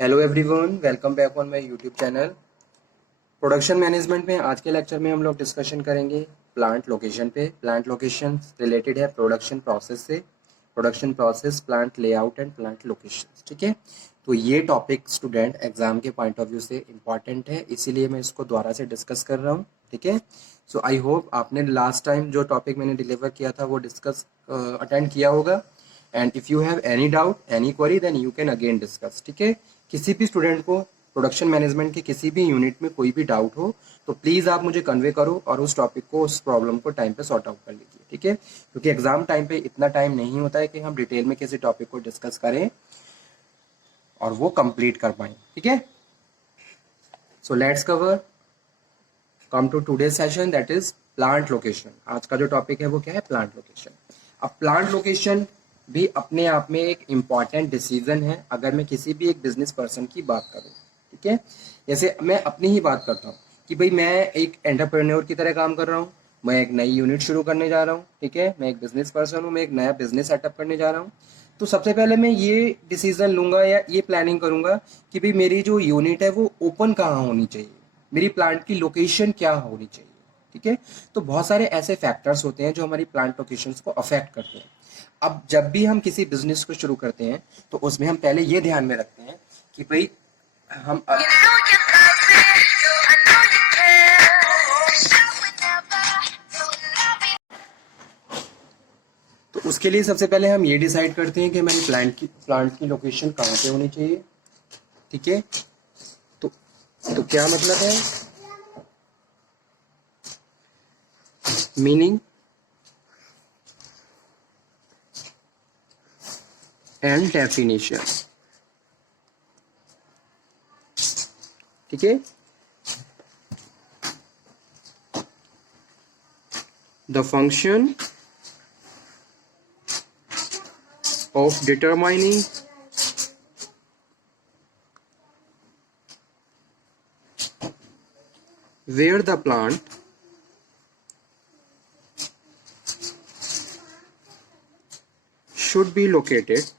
Hello everyone, welcome back on my YouTube channel. Production management में आज के lecture में हम लोग डिस्कशन करेंगे प्लांट लोकेशन पे। प्लांट लोकेशन रिलेटेड है प्रोडक्शन प्रोसेस से। Production process, plant layout and plant location. ठीक है, तो ये टॉपिक स्टूडेंट एग्जाम के पॉइंट ऑफ व्यू से इम्पॉर्टेंट है, इसीलिए मैं इसको दोबारा से डिस्कस कर रहा हूँ। ठीक है, सो आई होप आपने लास्ट टाइम जो टॉपिक मैंने डिलीवर किया था वो डिस्कस अटेंड किया होगा। And if you have any doubt, any query, then you can again discuss. ठीक है, किसी भी स्टूडेंट को प्रोडक्शन मैनेजमेंट के किसी भी यूनिट में कोई भी डाउट हो तो प्लीज आप मुझे कन्वे करो और उस टॉपिक को, उस प्रॉब्लम को टाइम पे सॉर्ट आउट कर लीजिए। ठीक है, क्योंकि एग्जाम टाइम पे इतना टाइम नहीं होता है कि हम डिटेल में किसी टॉपिक को डिस्कस करें और वो कंप्लीट कर पाए। ठीक है, so let's cover come to today session, that is plant location. आज का जो टॉपिक है वो क्या है? Plant location. अब प्लांट लोकेशन भी अपने आप में एक इम्पॉर्टेंट डिसीजन है अगर मैं किसी भी एक बिजनेस पर्सन की बात करूं। ठीक है, जैसे मैं अपनी ही बात करता हूँ कि भाई मैं एक एंटरप्रेन्योर की तरह काम कर रहा हूँ, मैं एक नई यूनिट शुरू करने जा रहा हूँ। ठीक है, मैं एक बिजनेस पर्सन हूँ, मैं एक नया बिजनेस सेटअप करने जा रहा हूँ। तो सबसे पहले मैं ये डिसीजन लूंगा या ये प्लानिंग करूंगा कि भाई मेरी जो यूनिट है वो ओपन कहाँ होनी चाहिए, मेरी प्लांट की लोकेशन क्या होनी चाहिए। ठीक है, तो बहुत सारे ऐसे फैक्टर्स होते हैं जो हमारी प्लांट लोकेशंस को अफेक्ट करते हैं। अब जब भी हम किसी बिजनेस को शुरू करते हैं तो उसमें हम पहले ये ध्यान में रखते हैं कि भाई हम तो उसके लिए सबसे पहले हम ये डिसाइड करते हैं कि हमारी प्लांट की लोकेशन कहाँ पे होनी चाहिए। ठीक है, तो क्या मतलब है? Meaning and definition. ठीक है, the function of determining where the plant should be located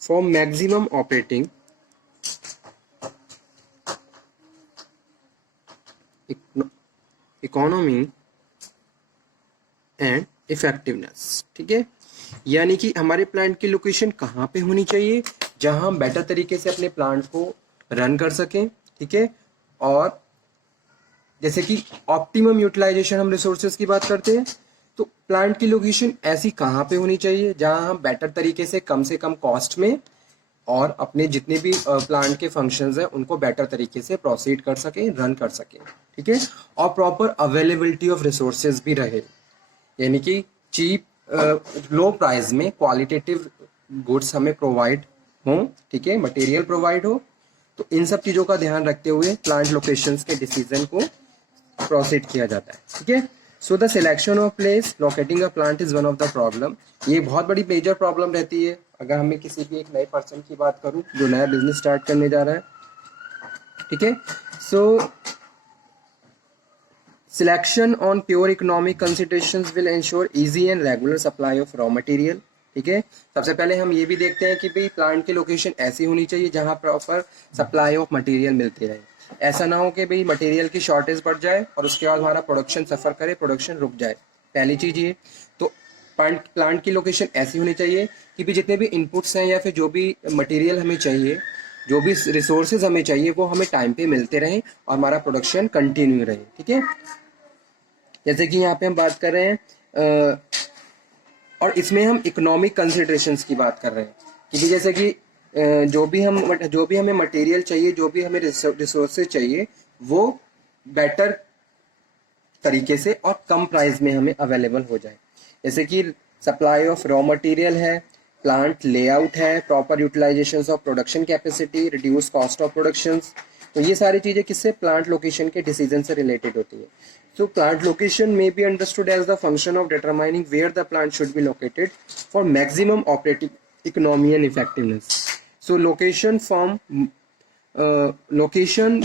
for maximum operating economy and effectiveness. ठीक है, यानी कि हमारे प्लांट की लोकेशन कहाँ पे होनी चाहिए जहां हम बेटर तरीके से अपने प्लांट को रन कर सकें। ठीक है, और जैसे कि ऑप्टिमम यूटिलाइजेशन, हम रिसोर्सेज की बात करते हैं, तो प्लांट की लोकेशन ऐसी कहाँ पे होनी चाहिए जहां हम बेटर तरीके से कम कॉस्ट में और अपने जितने भी प्लांट के फंक्शंस हैं उनको बेटर तरीके से प्रोसीड कर सकें, रन कर सकें। ठीक है, और प्रॉपर अवेलेबिलिटी ऑफ रिसोर्सेज भी रहे, यानी कि चीप लो प्राइस में क्वालिटेटिव गुड्स हमें प्रोवाइड हो। ठीक है, मटेरियल प्रोवाइड हो। तो इन सब चीज़ों का ध्यान रखते हुए प्लांट लोकेशंस के डिसीजन को प्रोसीड किया जाता है। ठीक है, so the selection of place locating a plant is one of the problem. ये बहुत बड़ी मेजर प्रॉब्लम रहती है अगर हमें किसी भी एक नए पर्सन की बात करूं जो नया बिजनेस स्टार्ट करने जा रहा है। ठीक है, सो Selection on pure economic considerations will ensure easy and regular supply of raw material। ठीक है, सबसे पहले हम ये भी देखते हैं कि भाई प्लांट की लोकेशन ऐसी होनी चाहिए जहां प्रॉपर सप्लाई ऑफ मटेरियल मिलती रहे। ऐसा ना हो कि भाई मटेरियल की शॉर्टेज बढ़ जाए और उसके बाद हमारा प्रोडक्शन सफर करे, प्रोडक्शन रुक जाए। पहली चीज ये। तो प्लांट की लोकेशन ऐसी होनी चाहिए कि भी जितने भी इनपुट्स हैं या फिर जो भी मटेरियल हमें चाहिए, जो भी रिसोर्सेज हमें चाहिए, वो हमें टाइम पे मिलते रहें और हमारा प्रोडक्शन कंटिन्यू रहे। ठीक है, जैसे कि यहाँ पे हम बात कर रहे हैं और इसमें हम इकोनॉमिक कंसिडरेशंस की बात कर रहे हैं कि जैसे कि जो भी हमें मटेरियल चाहिए, जो भी हमें रिसोर्सेज चाहिए, वो बेटर तरीके से और कम प्राइस में हमें अवेलेबल हो जाए। जैसे कि सप्लाई ऑफ रॉ मटेरियल है, प्लांट लेआउट है, proper utilisation of production capacity, reduce cost of production. तो ये सारी चीजें किससे? प्लांट लोकेशन के डिसीजन से रिलेटेड होती है। So plant location may be understood as the function of determining where the plant should be located for maximum operating economy and effectiveness. So location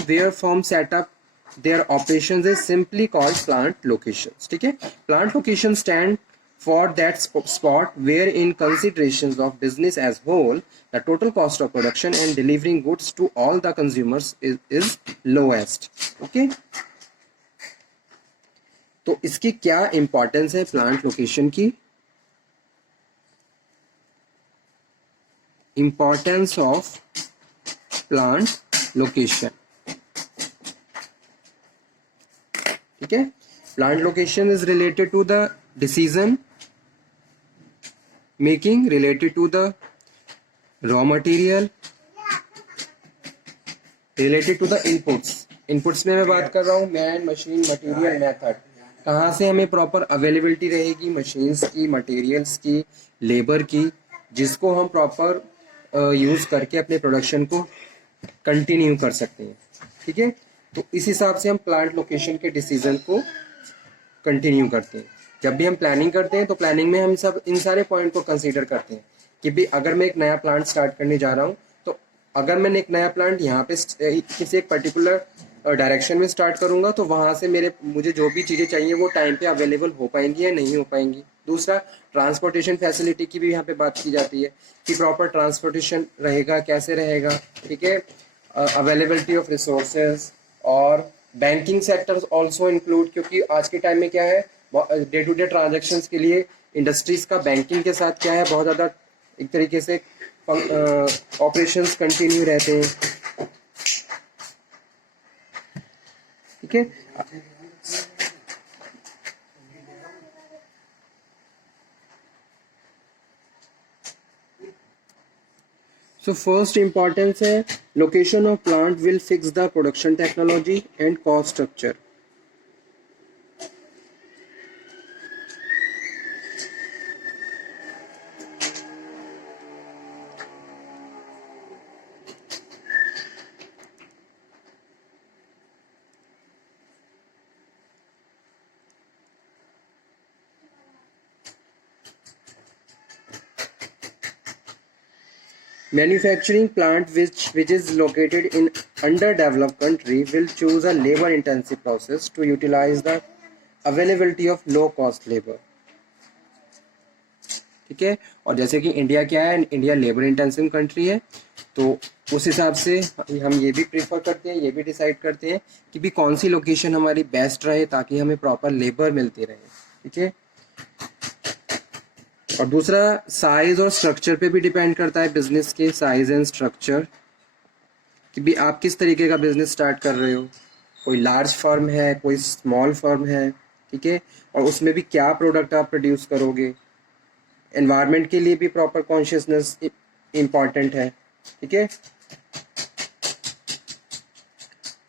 where firm set up their operations is simply called plant locations। ठीक है, plant location stand for that spot where in considerations of business as whole the total cost of production and delivering goods to all the consumers is lowest. Okay, तो इसकी क्या importance है plant location की? Importance of plant location, ठीक है. Plant location is related to the decision making, related to the raw material, related to the inputs. Inputs में मैं बात कर रहा हूँ मैन, मशीन, मटेरियल, मेथड. कहाँ से हमें प्रॉपर अवेलेबिलिटी रहेगी मशीन्स की, मटेरियल्स की, लेबर की, जिसको हम प्रॉपर यूज करके अपने प्रोडक्शन को कंटिन्यू कर सकते हैं. ठीक है, तो इस हिसाब से हम प्लांट लोकेशन के डिसीजन को कंटिन्यू करते हैं. जब भी हम प्लानिंग करते हैं तो प्लानिंग में हम सब इन सारे पॉइंट को कंसीडर करते हैं कि भाई अगर मैं एक नया प्लांट स्टार्ट करने जा रहा हूँ तो अगर मैंने एक नया प्लांट यहाँ पे किसी एक पर्टिकुलर डायरेक्शन में स्टार्ट करूंगा तो वहां से मुझे जो भी चीज़ें चाहिए वो टाइम पे अवेलेबल हो पाएंगी या नहीं हो पाएंगी. दूसरा, ट्रांसपोर्टेशन फैसिलिटी की भी यहाँ पे बात की जाती है कि प्रॉपर ट्रांसपोर्टेशन रहेगा, कैसे रहेगा. ठीक है, अवेलेबिलिटी ऑफ रिसोर्सेज और बैंकिंग सेक्टर्स ऑल्सो इंक्लूड, क्योंकि आज के टाइम में क्या है, डे टू डे ट्रांजेक्शन्स के लिए इंडस्ट्रीज का बैंकिंग के साथ क्या है, बहुत ज़्यादा एक तरीके से ऑपरेशंस कंटिन्यू रहते हैं. ठीक है, सो फर्स्ट इंपॉर्टेंस है location of plant will fix the production technology and cost structure. Manufacturing plant which is located in underdeveloped country will choose a labor intensive process to utilize the availability of low cost labor. ठीक है, और जैसे कि India क्या है, India labour intensive country है, तो उस हिसाब से हम ये भी प्रीफर करते हैं, ये भी डिसाइड करते हैं कि भी कौन सी लोकेशन हमारी बेस्ट रहे ताकि हमें प्रॉपर लेबर मिलती रहे. ठीक है, और दूसरा साइज और स्ट्रक्चर पे भी डिपेंड करता है, बिजनेस के साइज एंड स्ट्रक्चर, कि भी आप किस तरीके का बिजनेस स्टार्ट कर रहे हो. कोई लार्ज फर्म है, कोई स्मॉल फर्म है. ठीक है, और उसमें भी क्या प्रोडक्ट आप प्रोड्यूस करोगे. एनवायरनमेंट के लिए भी प्रॉपर कॉन्शियसनेस इम्पॉर्टेंट है. ठीक है,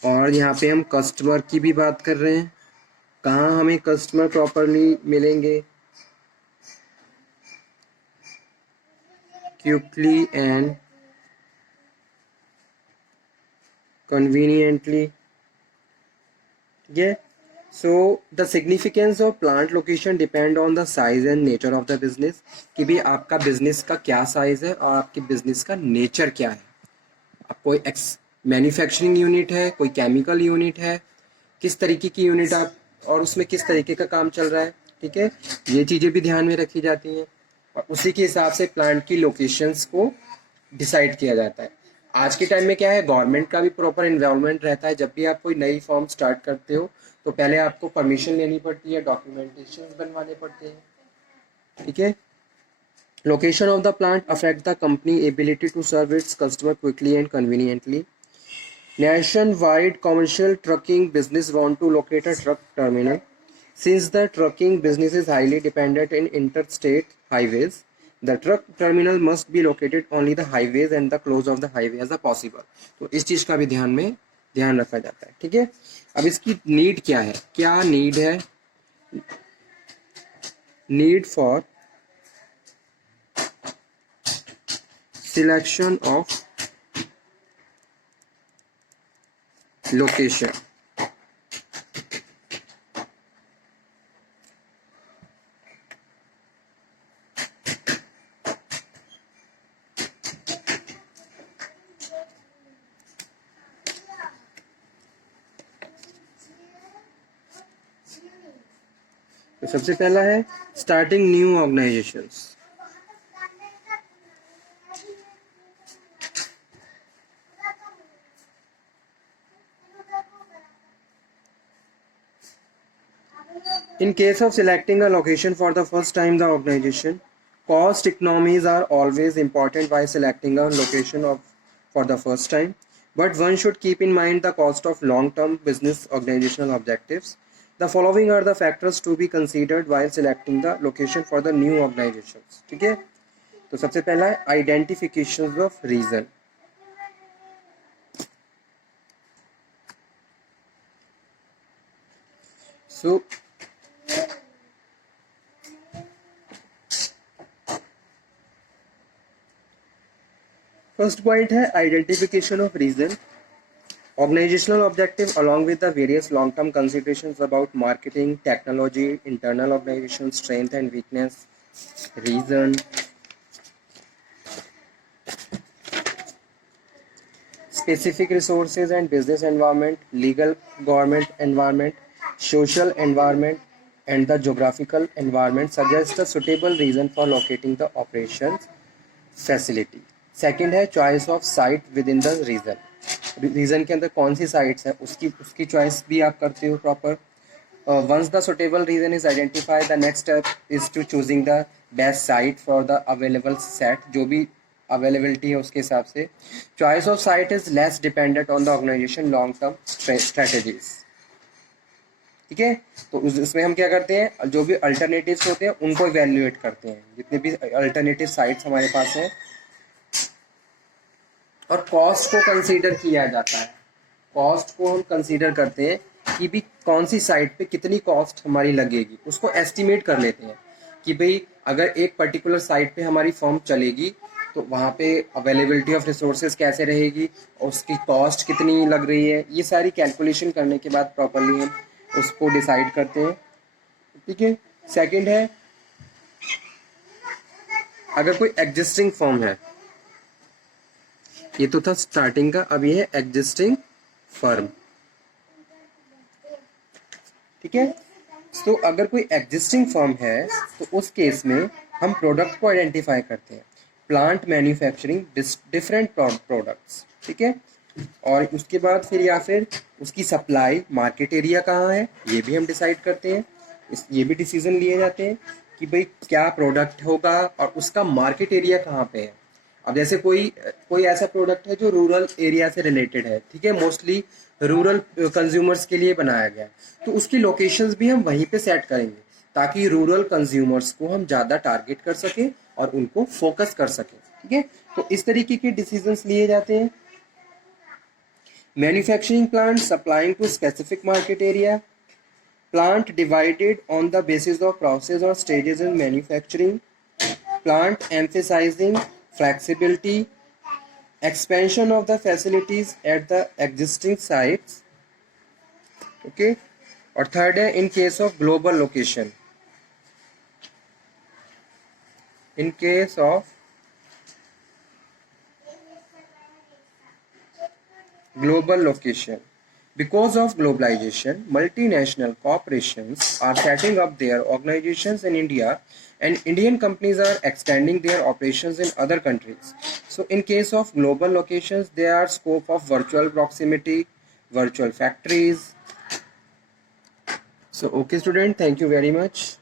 और यहाँ पे हम कस्टमर की भी बात कर रहे हैं, कहाँ हमें कस्टमर प्रॉपरली मिलेंगे, quickly and conveniently. Yeah, so the significance of plant location depend on the size and nature of the business, कि भी आपका बिजनेस का क्या साइज है और आपके बिजनेस का नेचर क्या है. आप कोई मैन्युफैक्चरिंग यूनिट है, कोई केमिकल यूनिट है, किस तरीके की यूनिट आप, और उसमें किस तरीके का काम चल रहा है. ठीक है, ये चीज़ें भी ध्यान में रखी जाती हैं और उसी के हिसाब से प्लांट की लोकेशंस को डिसाइड किया जाता है. आज के टाइम में क्या है, गवर्नमेंट का भी प्रॉपर इन्वॉल्वमेंट रहता है. जब भी आप कोई नई फॉर्म स्टार्ट करते हो तो पहले आपको परमिशन लेनी पड़ती है, डॉक्यूमेंटेशन बनवाने पड़ते हैं. ठीक है, location of the plant affect the company ability to serve its customer quickly and conveniently. Nationwide commercial trucking business want to locate a truck terminal. Since the trucking business is highly dependent in interstate highways, the truck terminal must be located only the highways and the close of the highway as possible. तो इस चीज़ का भी ध्यान रखा जाता है. ठीक है, अब इसकी नीड क्या है, क्या नीड है, need for selection of location. तो सबसे पहला है starting new organisations. In case of selecting a location for the first time, the organization cost economies are always important while selecting a location for the first time. But one should keep in mind the cost of long-term business organizational objectives. The following are the factors to be considered while selecting the location for the new organizations. ठीक है, तो सबसे पहला है identifications of reason. So first point है identification of reason. Organizational objective along with the various long-term considerations about marketing, technology, internal organization strength and weakness, reason, specific resources and business environment, legal government environment, social environment, and the geographical environment suggest a suitable reason for locating the operations facility. Second है choice of site within the region. Region के अंदर कौन सी sites है उसकी choice भी आप करते हो proper. Once the suitable region is identify, the next step is to choosing the best site for the available set, जो भी अवेलेबिलिटी है उसके हिसाब से. Choice of site is less dependent on the organisation long term strategies. ठीक है, तो उसमें हम क्या करते हैं, जो भी अल्टरनेटिव्स होते हैं उनको इवेल्युएट करते हैं, जितने भी अल्टरनेटिव साइट्स हमारे पास हैं, और कॉस्ट को कंसीडर किया जाता है. कॉस्ट को हम कंसीडर करते हैं कि भी कौन सी साइट पे कितनी कॉस्ट हमारी लगेगी, उसको एस्टिमेट कर लेते हैं कि भाई अगर एक पर्टिकुलर साइट पे हमारी फर्म चलेगी तो वहाँ पे अवेलेबिलिटी ऑफ रिसोर्सेज कैसे रहेगी और उसकी कॉस्ट कितनी लग रही है. ये सारी कैलकुलेशन करने के बाद प्रॉपरली हम उसको डिसाइड करते हैं. ठीक है, सेकंड है अगर कोई एग्जिस्टिंग फर्म है, ये तो था स्टार्टिंग का, अब ये है एग्जिस्टिंग फर्म. ठीक है, तो अगर कोई एग्जिस्टिंग फर्म है तो उस केस में हम प्रोडक्ट को आइडेंटिफाई करते हैं, प्लांट मैन्युफैक्चरिंग डिफरेंट प्रोडक्ट्स. ठीक है, और उसके बाद फिर या फिर उसकी सप्लाई मार्केट एरिया कहाँ है ये भी हम डिसाइड करते हैं. ये भी डिसीजन लिए जाते हैं कि भाई क्या प्रोडक्ट होगा और उसका मार्केट एरिया कहाँ पे है. अब जैसे कोई ऐसा प्रोडक्ट है जो रूरल एरिया से रिलेटेड है, ठीक है, मोस्टली रूरल कंज्यूमर्स के लिए बनाया गया है, तो उसकी लोकेशंस भी हम वहीं पे सेट करेंगे ताकि रूरल कंज्यूमर्स को हम ज़्यादा टारगेट कर सकें और उनको फोकस कर सकें. ठीक है, तो इस तरीके के डिसीजंस लिए जाते हैं. Manufacturing plant supplying to specific market area, plant divided on the basis of process or stages in manufacturing, plant emphasizing flexibility, expansion of the facilities at the existing sites. Okay, और third है in case of global location, in case of global location, because of globalization, multinational corporations are setting up their organizations in India and Indian companies are extending their operations in other countries. So in case of global locations, there are scope of virtual proximity, virtual factories. So okay student, thank you very much.